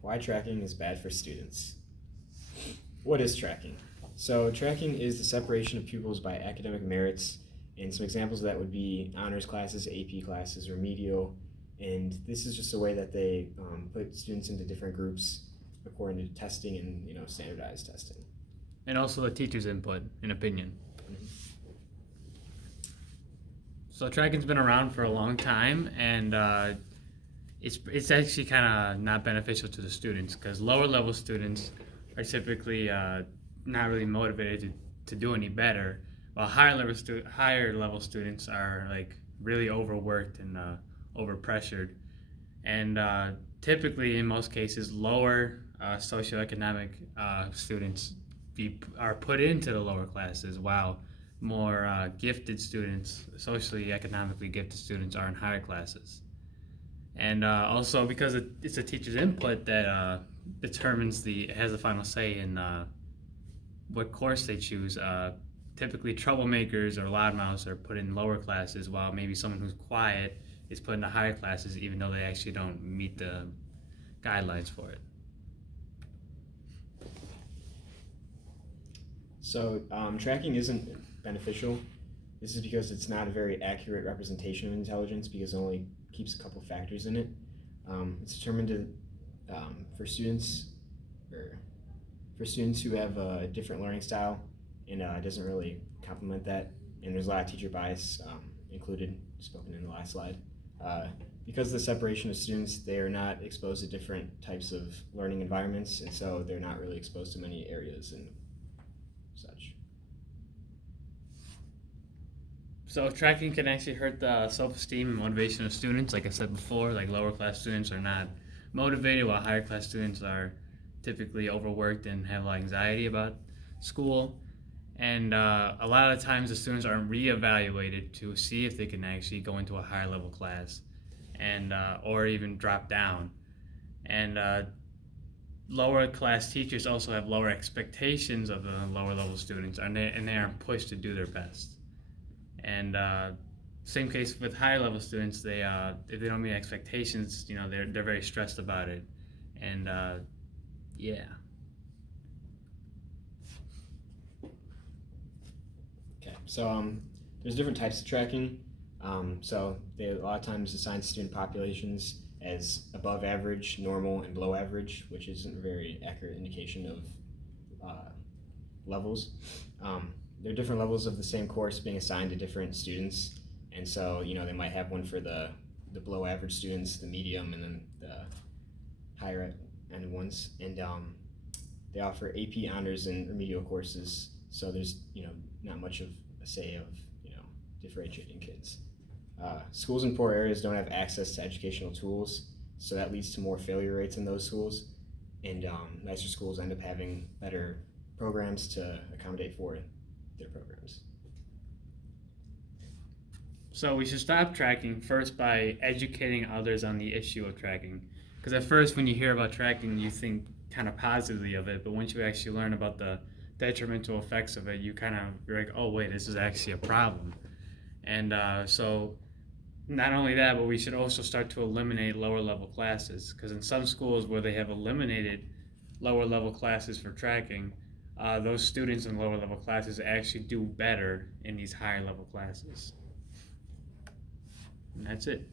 Why tracking is bad for students. What is tracking? So tracking is the separation of pupils by academic merits, and some examples of that would be honors classes, AP classes, remedial, and this is just a way that they put students into different groups according to testing and standardized testing. And also the teacher's input and opinion. Mm-hmm. So tracking's been around for a long time, and it's actually kind of not beneficial to the students because lower level students are typically not really motivated to do any better, while higher level students are like really overworked and overpressured, and typically in most cases lower socioeconomic students are put into the lower classes, while more gifted students, socially economically gifted students, are in higher classes. And also because it's a teacher's input that has the final say in what course they choose. Typically, troublemakers or loudmouths are put in lower classes, while maybe someone who's quiet is put into higher classes, even though they actually don't meet the guidelines for it. So tracking isn't beneficial. This is because it's not a very accurate representation of intelligence because it only keeps a couple factors in it. It's determined for students who have a different learning style, and it doesn't really complement that. And there's a lot of teacher bias included, spoken in the last slide. Because of the separation of students, they are not exposed to different types of learning environments, and so they're not really exposed to many areas and such. So tracking can actually hurt the self-esteem and motivation of students. Like I said before, like lower class students are not motivated, while higher class students are typically overworked and have a lot of anxiety about school. And a lot of times the students are reevaluated to see if they can actually go into a higher level class, and or even drop down. And lower class teachers also have lower expectations of the lower level students, and they are pushed to do their best. And same case with higher level students. They if they don't meet expectations, they're very stressed about it, and yeah. Okay, so there's different types of tracking. So they a lot of times assign student populations as above average, normal, and below average, which isn't a very accurate indication of levels. There are different levels of the same course being assigned to different students, and so they might have one for the below average students, the medium, and then the higher end ones. And they offer AP honors and remedial courses, so there's not much of a say of differentiating kids. Schools in poor areas don't have access to educational tools, so that leads to more failure rates in those schools, and nicer schools end up having better programs to accommodate for their programs. So we should stop tracking first by educating others on the issue of tracking. Because at first when you hear about tracking, you think kind of positively of it, but once you actually learn about the detrimental effects of it, you're like, oh wait, this is actually a problem. And so not only that, but we should also start to eliminate lower level classes, because in some schools where they have eliminated lower level classes for tracking, those students in lower level classes actually do better in these higher level classes. And that's it.